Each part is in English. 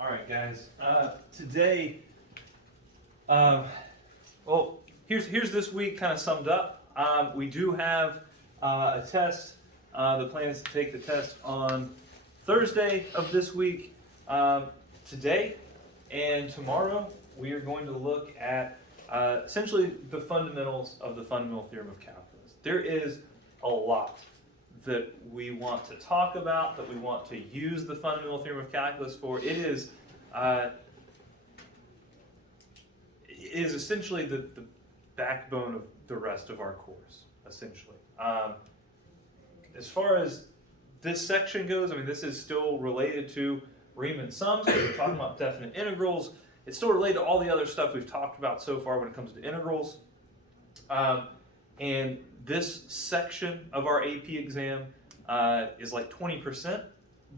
All right, guys. Today, well, here's this week kind of summed up. We do have a test. The plan is to take the test on Thursday of this week. Today and tomorrow, we are going to look at essentially the fundamentals of the fundamental theorem of calculus. There is a lot that we want to talk about, that we want to use the fundamental theorem of calculus for. It is essentially the backbone of the rest of our course, essentially. As far as this section goes, I mean, this is still related to Riemann sums. We're talking about definite integrals. It's still related to all the other stuff we've talked about so far when it comes to integrals. And this section of our AP exam is like 20%,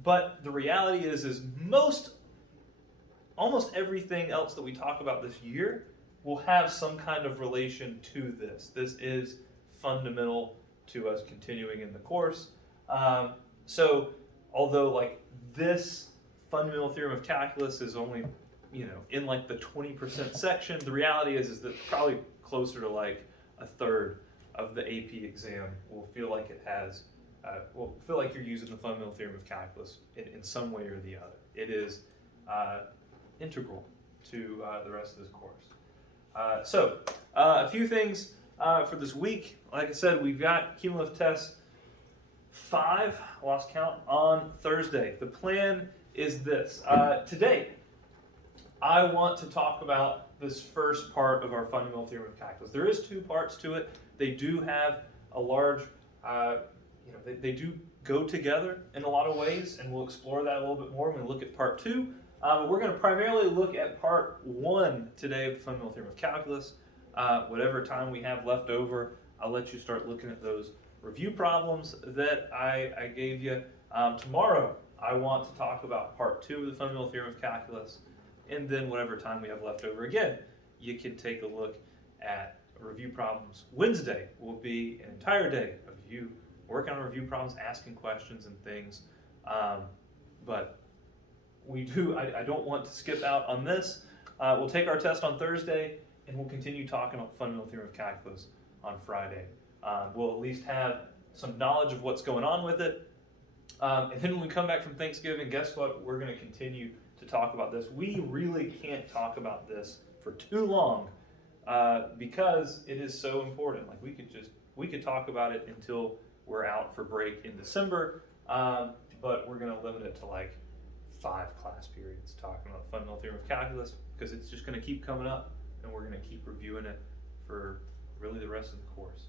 but the reality is almost everything else that we talk about this year will have some kind of relation to this. This is fundamental to us continuing in the course. So although like this fundamental theorem of calculus is only, in like the 20% section, the reality is that probably closer to like a third of the AP exam will feel like it has, will feel like you're using the fundamental theorem of calculus in some way or the other. It is integral to the rest of this course. So a few things for this week. Like I said, we've got cumulative test 5, lost count, on Thursday. The plan is this. Today, I want to talk about this first part of our fundamental theorem of calculus. There is 2 parts to it. They do have a large, they do go together in a lot of ways, and we'll explore that a little bit more when we look at part 2. We're going to primarily look at part 1 today of the fundamental theorem of calculus. Whatever time we have left over, I'll let you start looking at those review problems that I gave you. Tomorrow, I want to talk about part 2 of the fundamental theorem of calculus, and then whatever time we have left over again, you can take a look at review problems. Wednesday will be an entire day of you working on review problems, asking questions and things. But I don't want to skip out on this. We'll take our test on Thursday, and we'll continue talking about the fundamental theorem of calculus on Friday. We'll at least have some knowledge of what's going on with it. And then when we come back from Thanksgiving, guess what? We're going to continue to talk about this. We really can't talk about this for too long because it is so important. Like we could talk about it until we're out for break in December, but we're going to limit it to like 5 class periods talking about the fundamental theorem of calculus because it's just going to keep coming up, and we're going to keep reviewing it for really the rest of the course.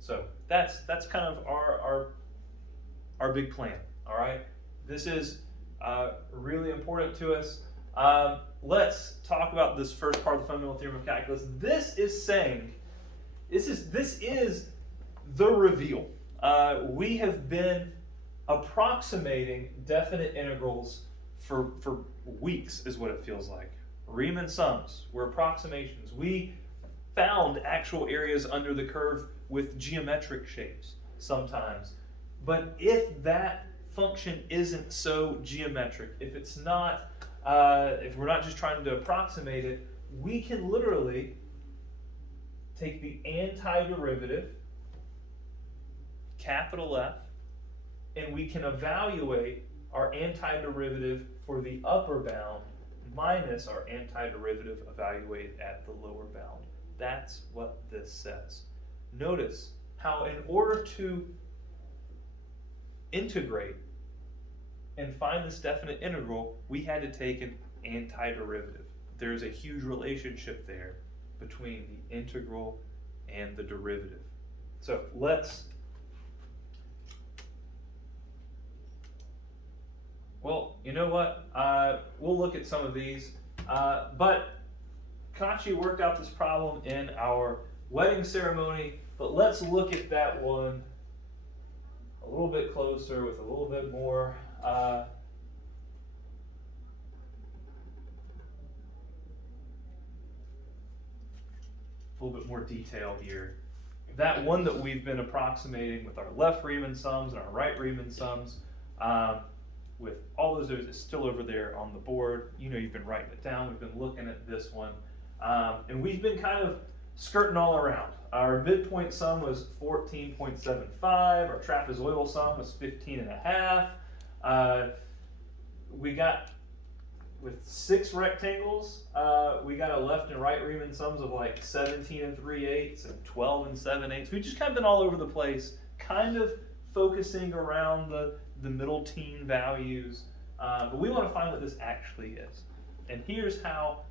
So that's kind of our big plan. All right, this is really important to us. Let's talk about this first part of the fundamental theorem of calculus. This is the reveal. We have been approximating definite integrals for weeks, is what it feels like. Riemann sums were approximations. We found actual areas under the curve with geometric shapes sometimes. But if that function isn't so geometric, if it's not, if we're not just trying to approximate it, we can literally take the antiderivative, capital F, and we can evaluate our antiderivative for the upper bound minus our antiderivative evaluated at the lower bound. That's what this says. Notice how in order to integrate and find this definite integral, we had to take an antiderivative. There's a huge relationship there between the integral and the derivative. So you know what? We'll look at some of these, but Kachi worked out this problem in our wedding ceremony, but let's look at that one a little bit closer with a little bit more a little bit more detail here. That one that we've been approximating with our left Riemann sums and our right Riemann sums, with all those zeros. It's still over there on the board. You know, you've been writing it down. We've been looking at this one. And we've been kind of skirting all around. Our midpoint sum was 14.75. Our trapezoidal sum was 15.5. We got, with 6 rectangles, we got a left and right Riemann sums of like 17 and 3/8 and 12 and 7/8. We've just kind of been all over the place, kind of focusing around the middle teen values. But we want to find what this actually is. And here's how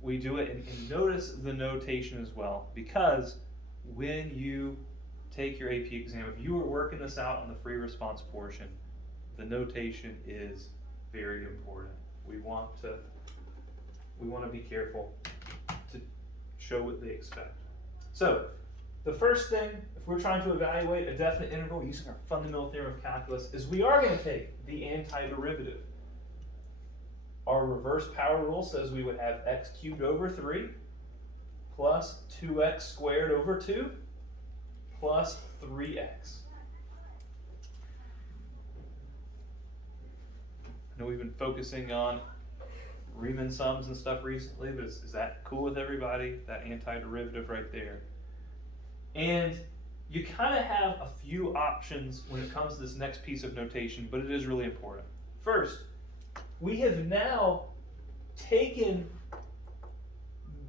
we do it. And notice the notation as well, because when you take your AP exam, if you were working this out on the free response portion, the notation is very important. We want to be careful to show what they expect. So the first thing, if we're trying to evaluate a definite integral using our fundamental theorem of calculus, is we are going to take the antiderivative. Our reverse power rule says we would have x cubed over 3 plus 2x squared over 2 plus 3x. I know we've been focusing on Riemann sums and stuff recently, but is that cool with everybody? That antiderivative right there. And you kind of have a few options when it comes to this next piece of notation, but it is really important. First, we have now taken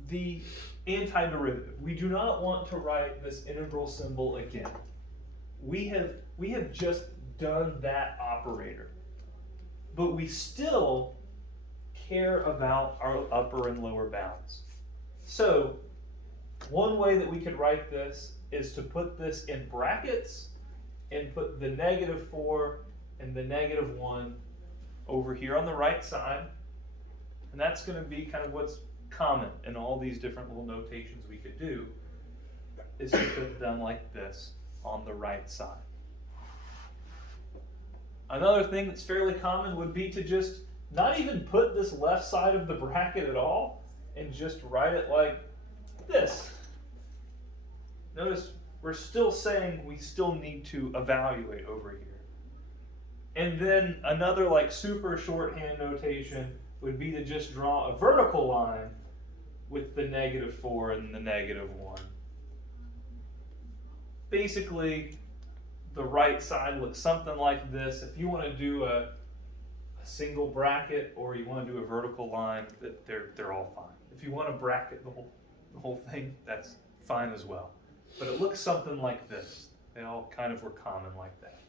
the antiderivative. We do not want to write this integral symbol again. We have just done that operator. But we still care about our upper and lower bounds. So one way that we could write this is to put this in brackets and put the -4 and the -1 over here on the right side. And that's going to be kind of what's common in all these different little notations we could do, is to put them like this on the right side. Another thing that's fairly common would be to just not even put this left side of the bracket at all and just write it like this. Notice we're still saying we still need to evaluate over here. And then another like super shorthand notation would be to just draw a vertical line with the -4 and the -1. Basically, the right side looks something like this. If you want to do a single bracket or you want to do a vertical line, they're all fine. If you want to bracket the whole thing, that's fine as well. But it looks something like this. They all kind of were common like that.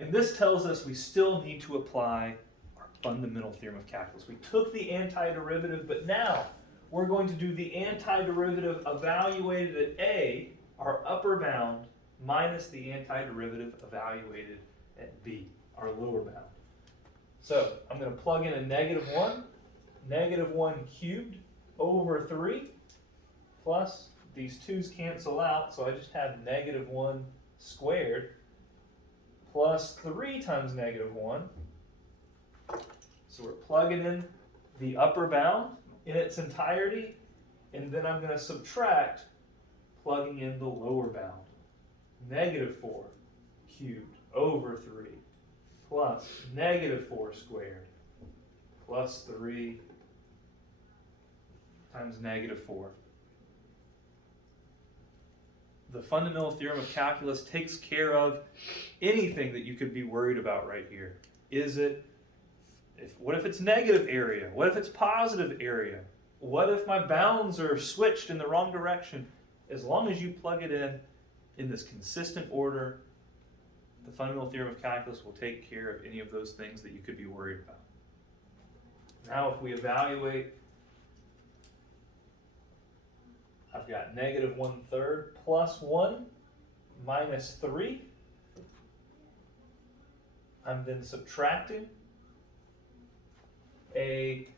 And this tells us we still need to apply our fundamental theorem of calculus. We took the antiderivative, but now we're going to do the antiderivative evaluated at A, our upper bound, minus the antiderivative evaluated at B, our lower bound. So I'm going to plug in a -1, -1 cubed over 3, plus these 2's cancel out, so I just have -1 squared, plus 3 times -1. So we're plugging in the upper bound in its entirety, and then I'm going to subtract, plugging in the lower bound. -4 cubed over 3 plus -4 squared plus 3 times -4. The fundamental theorem of calculus takes care of anything that you could be worried about right here. What if it's negative area? What if it's positive area? What if my bounds are switched in the wrong direction? As long as you plug it in this consistent order, the fundamental theorem of calculus will take care of any of those things that you could be worried about. Now if we evaluate, I've got -1/3 plus 1 minus 3. I'm then subtracting a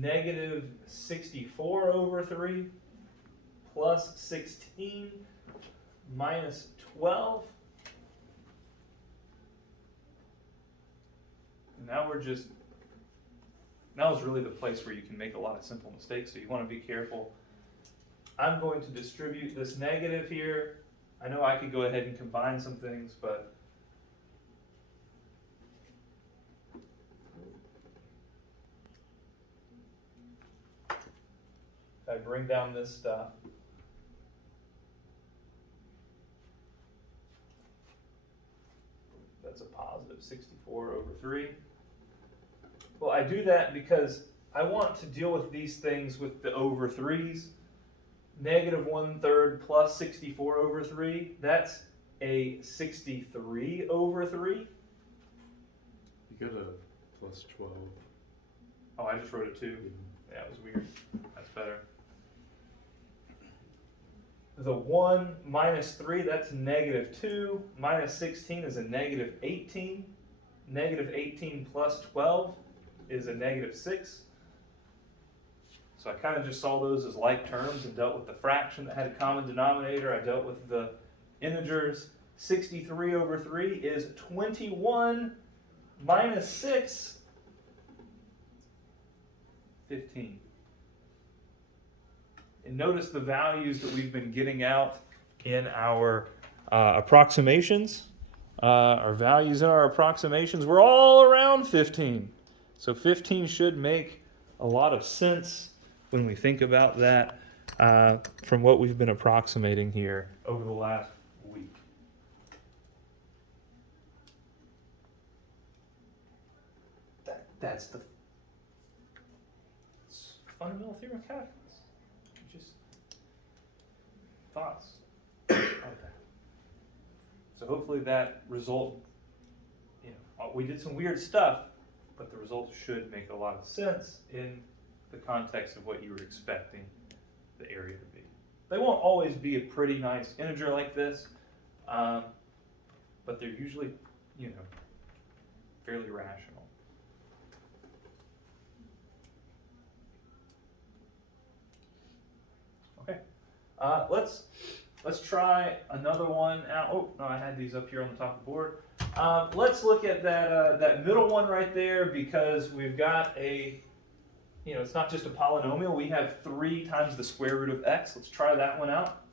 -64 over 3 plus 16 minus 12. And now is really the place where you can make a lot of simple mistakes, so you want to be careful. I'm going to distribute this negative here. I know I could go ahead and combine some things, but I bring down this stuff, that's a positive 64 over 3. Well, I do that because I want to deal with these things with the over 3s. Negative 1/3 plus 64 over 3, that's a 63 over 3. You got a plus 12. Oh, I just wrote a 2. Yeah, it was weird. That's better. The 1 minus 3, that's negative 2. Minus 16 is a negative 18. Negative 18 plus 12 is a negative 6. So I kind of just saw those as like terms and dealt with the fraction that had a common denominator. I dealt with the integers. 63 over 3 is 21 minus 6, 15. And notice the values that we've been getting out in our approximations. Our values in our approximations were all around 15. So 15 should make a lot of sense when we think about that from what we've been approximating here over the last week. That's the fundamental theorem of calculus. Just thoughts of that. So hopefully that result, we did some weird stuff, but the results should make a lot of sense in the context of what you were expecting the area to be. They won't always be a pretty nice integer like this, but they're usually, fairly rational. Okay, let's try another one out. Oh, no, I had these up here on the top of the board. Let's look at that middle one right there, because we've got it's not just a polynomial. We have 3 times the square root of x. Let's try that one out.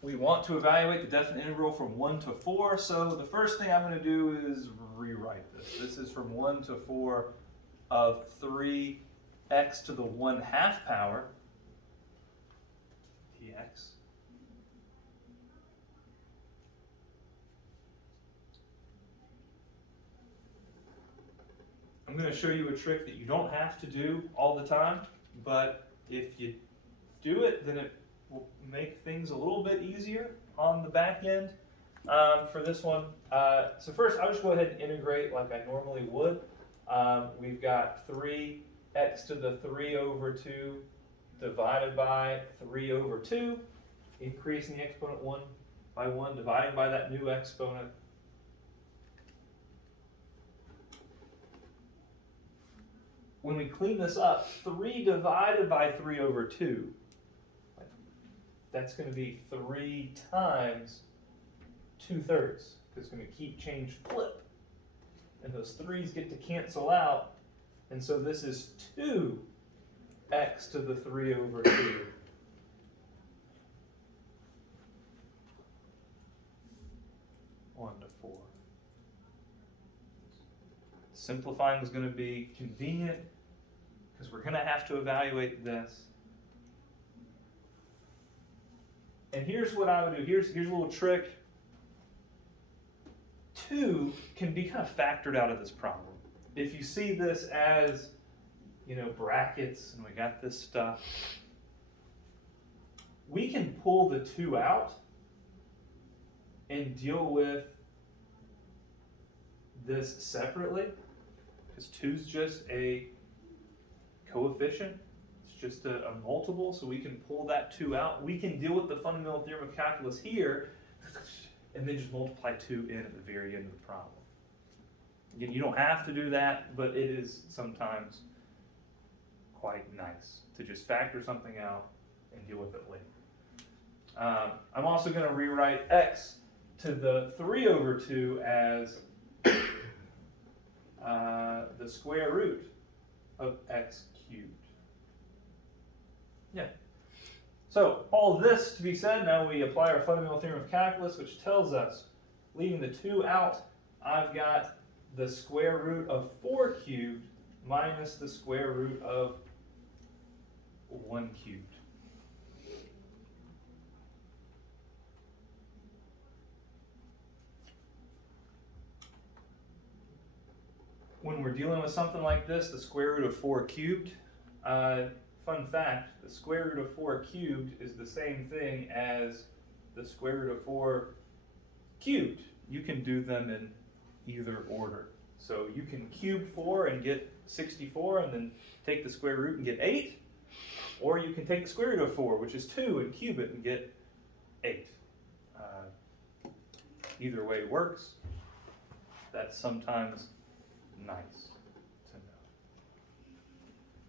We want to evaluate the definite integral from 1 to 4. So the first thing I'm going to do is rewrite this. This is from 1 to 4 of 3x to the 1/2 power dx. I'm going to show you a trick that you don't have to do all the time, but if you do it, then it will make things a little bit easier on the back end for this one. So first, I'll just go ahead and integrate like I normally would. We've got 3x to the 3 over 2 divided by 3 over 2, increasing the exponent 1 by 1, dividing by that new exponent. When we clean this up, 3 divided by 3 over 2, that's going to be 3 times 2/3. It's going to keep change flip. And those 3's get to cancel out. And so this is 2x to the 3 over 2. Simplifying is going to be convenient because we're going to have to evaluate this. And here's what I would do. Here's a little trick. 2 can be kind of factored out of this problem. If you see this as, brackets and we got this stuff, we can pull the 2 out and deal with this separately. Because 2 is just a coefficient. It's just a multiple, so we can pull that 2 out. We can deal with the fundamental theorem of calculus here, and then just multiply 2 in at the very end of the problem. Again, you don't have to do that, but it is sometimes quite nice to just factor something out and deal with it later. I'm also going to rewrite x to the 3 over 2 as the square root of x cubed. Yeah. So all this to be said, now we apply our fundamental theorem of calculus, which tells us, leaving the 2 out, I've got the square root of 4 cubed minus the square root of 1 cubed. When we're dealing with something like this, the square root of 4 cubed, fun fact, the square root of 4 cubed is the same thing as the square root of 4 cubed. You can do them in either order. So you can cube 4 and get 64 and then take the square root and get 8. Or you can take the square root of 4, which is 2, and cube it and get 8. Either way works. That's sometimes nice to know.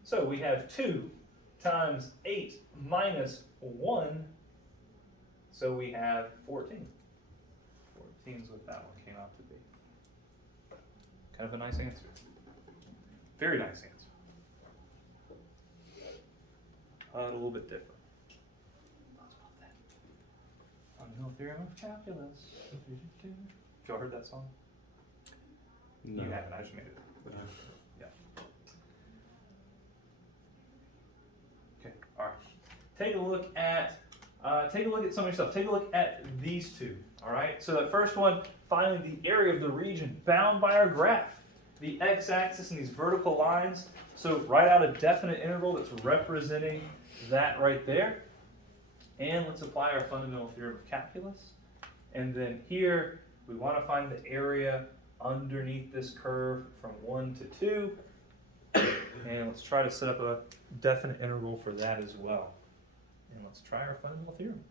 So we have 2 times 8 minus 1, so we have 14. 14 is what that one came out to be. Kind of a nice answer. Very nice answer. A little bit different. Fundamental Theorem of Calculus. Have y'all heard that song? No. You haven't, I just made it. Yeah. Okay, alright. Take a look at some of your stuff. Take a look at these two. Alright, so that first one, finding the area of the region bound by our graph. The x-axis and these vertical lines. So write out a definite integral that's representing that right there. And let's apply our fundamental theorem of calculus. And then here, we want to find the area underneath this curve from 1 to 2. And let's try to set up a definite integral for that as well. And let's try our fundamental theorem.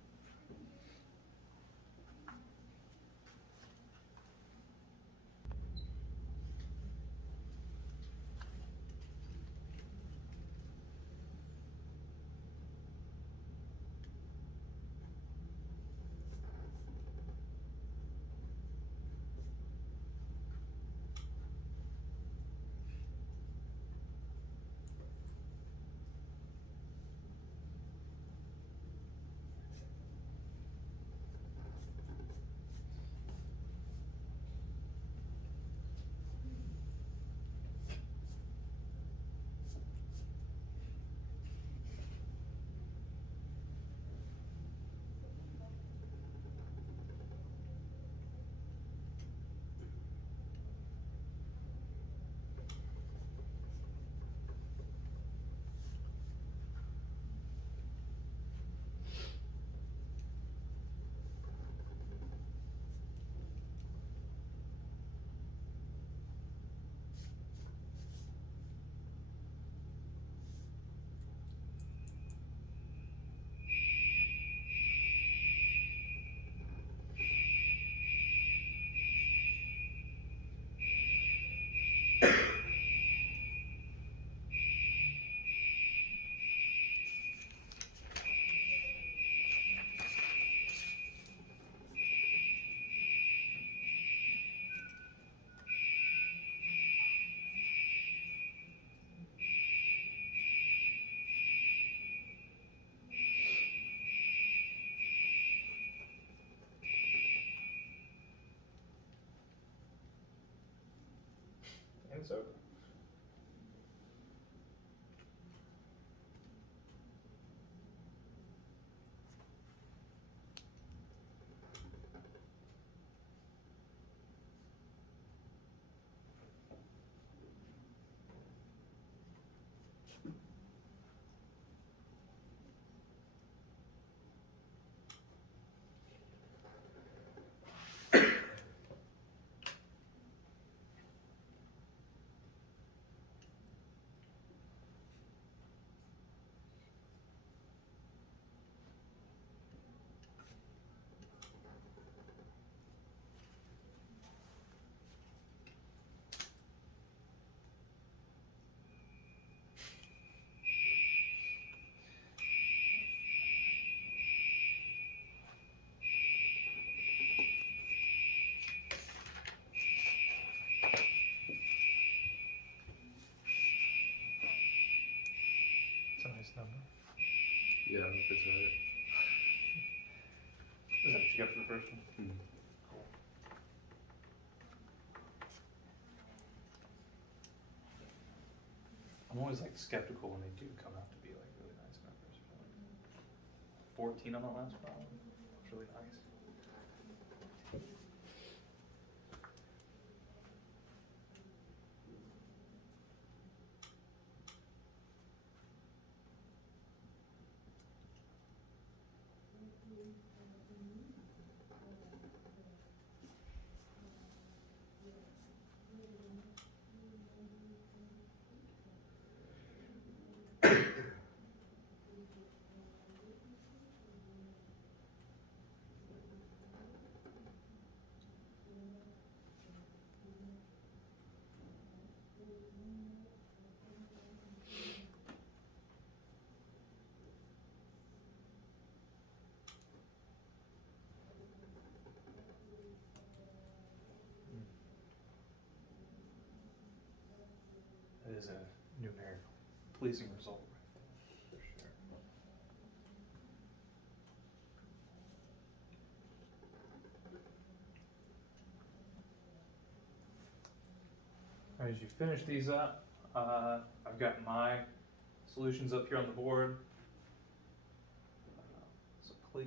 And it's over. It's a nice number. Yeah, I think it's right. Is that what you got for the first one? Hmm. Cool. I'm always like skeptical when they do come out to be like really nice 14 on the last problem. It's really nice. That is a numerical pleasing result right there, for sure. As you finish these up, I've got my solutions up here on the board. So please,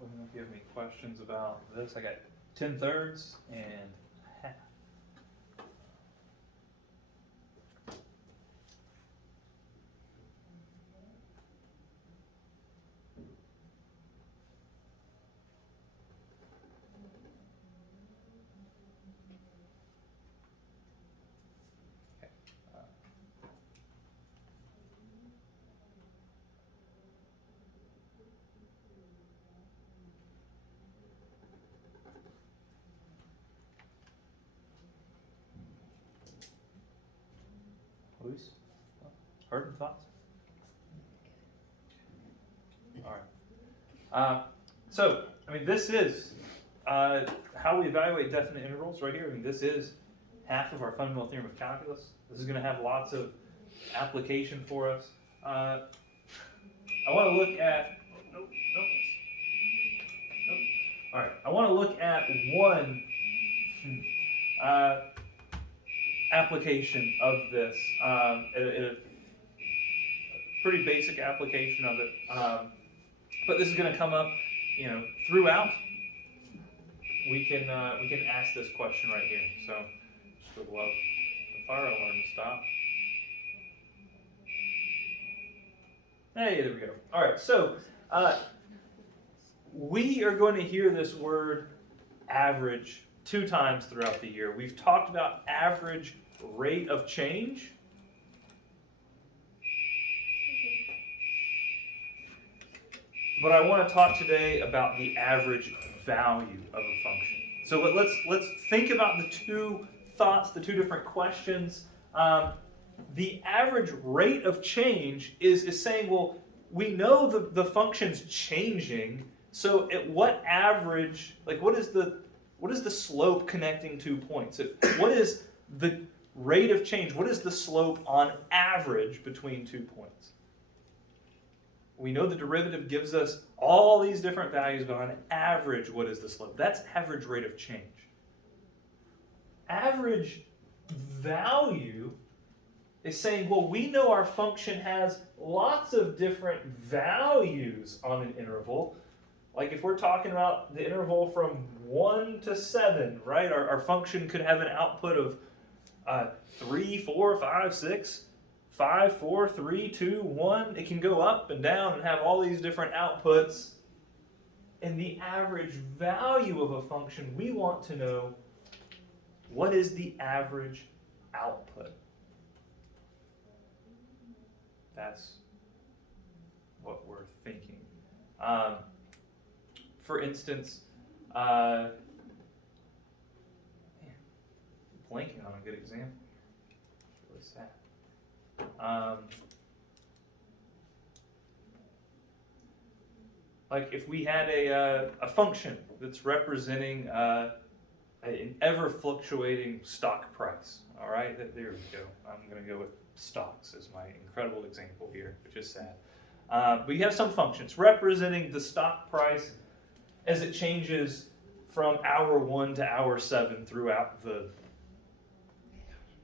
let me know if you have any questions about this. I got 10/3 and half. Luis, heard and thoughts? All right. So, I mean, this is how we evaluate definite intervals right here. I mean, this is half of our fundamental theorem of calculus. This is going to have lots of application for us. I want to look at. Nope. All right. I want to look at one application of this. A pretty basic application of it. But this is going to come up, throughout. We can ask this question right here. So, just would love the fire alarm to stop. Hey, there we go. All right, so we are going to hear this word average 2 times throughout the year. We've talked about average rate of change. But I want to talk today about the average value of a function. So let's think about the 2 thoughts, the 2 different questions. The average rate of change is saying, well, we know the function's changing. So at what average, what is the slope connecting 2 points? What is the rate of change? What is the slope on average between 2 points? We know the derivative gives us all these different values, but on average, what is the slope? That's average rate of change. Average value is saying, well, we know our function has lots of different values on an interval. Like if we're talking about the interval from 1 to 7, right? Our function could have an output of 3, 4, 5, 6. 5, 4, 3, 2, 1. It can go up and down and have all these different outputs. And the average value of a function, we want to know what is the average output. That's what we're thinking. For instance, blanking on a good example. It's really sad. Like if we had a function that's representing an ever fluctuating stock price, all right, there we go. I'm going to go with stocks as my incredible example here, which is sad. But you have some functions representing the stock price as it changes from hour 1 to hour 7 throughout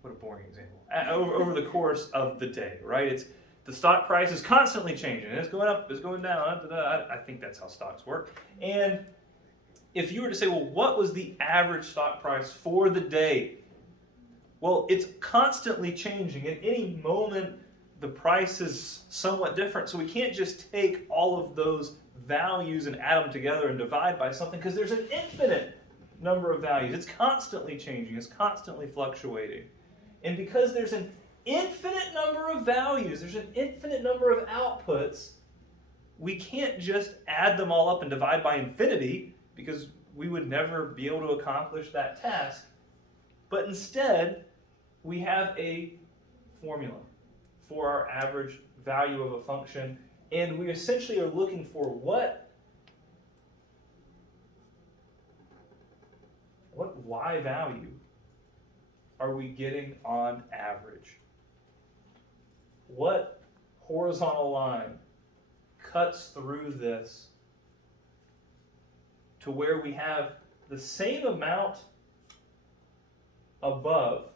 what a boring example. Over the course of the day, right? the stock price is constantly changing. It's going up, it's going down. I think that's how stocks work. And if you were to say, well, what was the average stock price for the day? Well, it's constantly changing. At any moment, the price is somewhat different. So we can't just take all of those values and add them together and divide by something, because there's an infinite number of values. It's constantly changing. It's constantly fluctuating. And because there's an infinite number of values, there's an infinite number of outputs, we can't just add them all up and divide by infinity, because we would never be able to accomplish that task. But instead, we have a formula for our average value of a function, and we essentially are looking for what y value are we getting on average? What horizontal line cuts through this to where we have the same amount above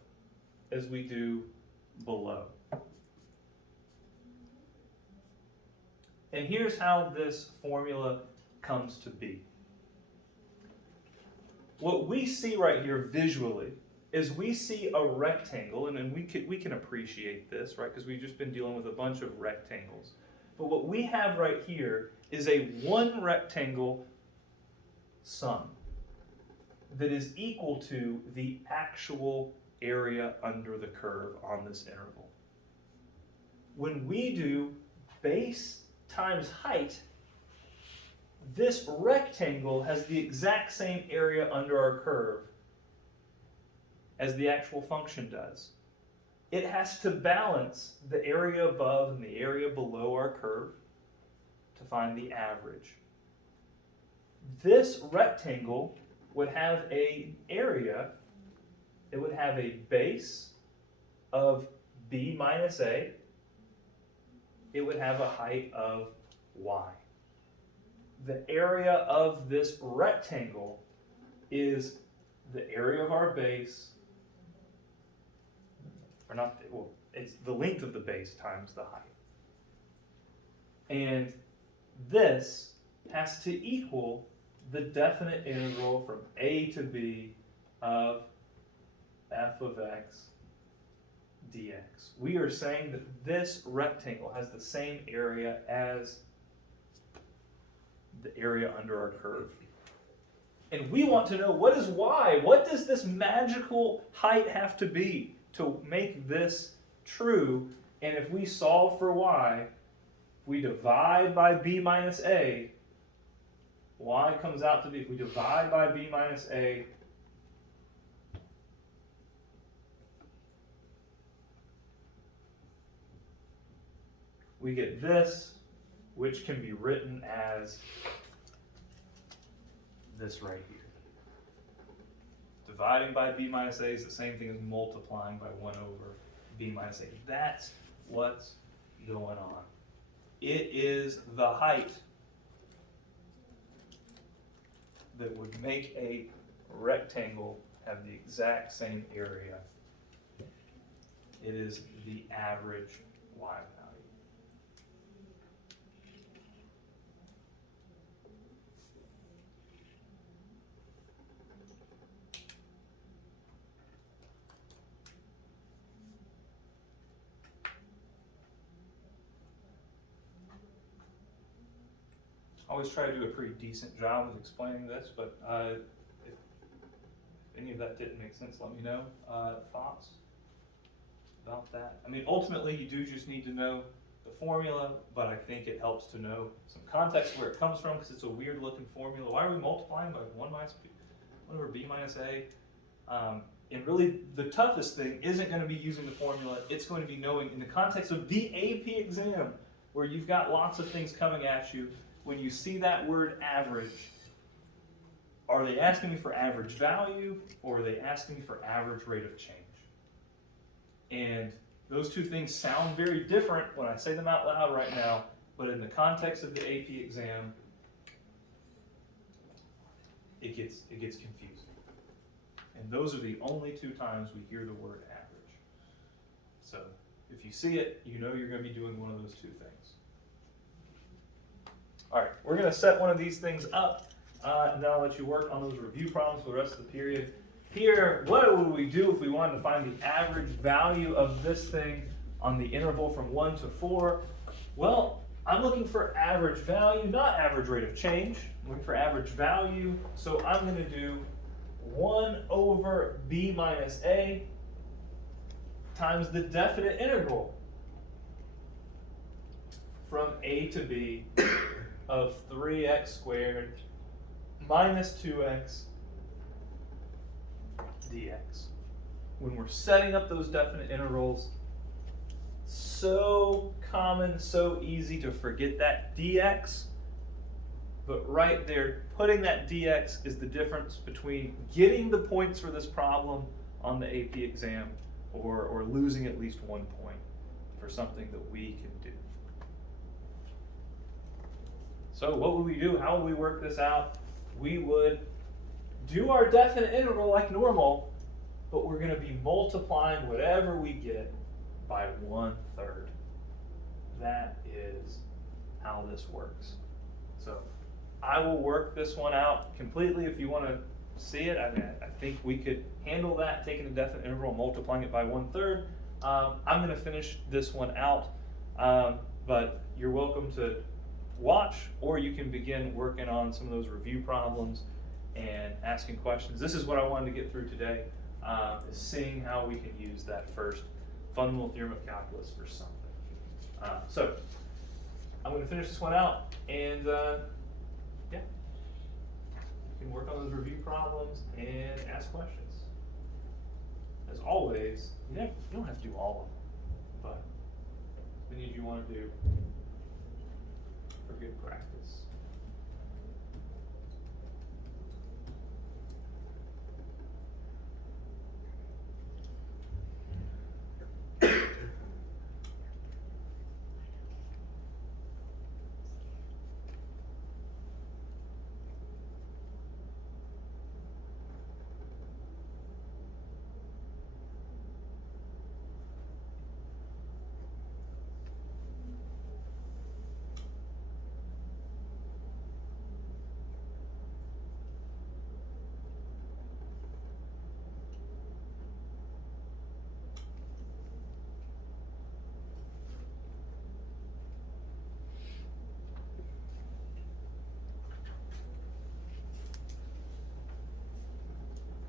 as we do below? And here's how this formula comes to be. What we see right here visually is we see a rectangle, and we can appreciate this, right? Because we've just been dealing with a bunch of rectangles. But what we have right here is a one rectangle sum that is equal to the actual area under the curve on this interval. When we do base times height, this rectangle has the exact same area under our curve as the actual function does. It has to balance the area above and the area below our curve to find the average. This rectangle would have an area, it would have a base of b minus a, it would have a height of y. The area of this rectangle is the area of our base, or not, well, it's the length of the base times the height. And this has to equal the definite integral from a to b of f of x dx. We are saying that this rectangle has the same area as the area under our curve. And we want to know, what is y? What does this magical height have to be to make this true? And if we solve for y, we divide by b minus a, y comes out to be, if we divide by b minus a, we get this, which can be written as this right here. Dividing by b minus a is the same thing as multiplying by 1 over b minus a. That's what's going on. It is the height that would make a rectangle have the exact same area. It is the average y value. I always try to do a pretty decent job of explaining this, but if any of that didn't make sense, let me know. Thoughts about that? I mean, ultimately, you do just need to know the formula, but I think it helps to know some context where it comes from, because it's a weird looking formula. Why are we multiplying by 1 over b minus a? And really, the toughest thing isn't going to be using the formula. It's going to be knowing, in the context of the AP exam, where you've got lots of things coming at you, when you see that word average, are they asking me for average value, or are they asking me for average rate of change? And those two things sound very different when I say them out loud right now, but in the context of the AP exam, it gets confusing. And those are the only two times we hear the word average. So if you see it, you know you're going to be doing one of those two things. All right, we're going to set one of these things up, and then I'll let you work on those review problems for the rest of the period. Here, what would we do if we wanted to find the average value of this thing on the interval from 1 to 4? Well, I'm looking for average value, not average rate of change. I'm looking for average value, so I'm going to do 1 over b minus a times the definite integral from a to b of 3x squared minus 2x dx. When we're setting up those definite intervals, so common, so easy to forget that dx, but right there, putting that dx is the difference between getting the points for this problem on the AP exam or losing at least 1 point for something that we can do. So what would we do? How would we work this out? We would do our definite integral like normal, but we're going to be multiplying whatever we get by 1/3. That is how this works. So I will work this one out completely if you want to see it. I mean, I think we could handle that, taking the definite integral and multiplying it by 1/3. I'm going to finish this one out, but you're welcome to watch, or you can begin working on some of those review problems and asking questions. This is what I wanted to get through today, is seeing how we can use that first fundamental theorem of calculus for something. So I'm going to finish this one out, and yeah, you can work on those review problems and ask questions. As always, you don't have to do all of them, but we need you want to do for good practice.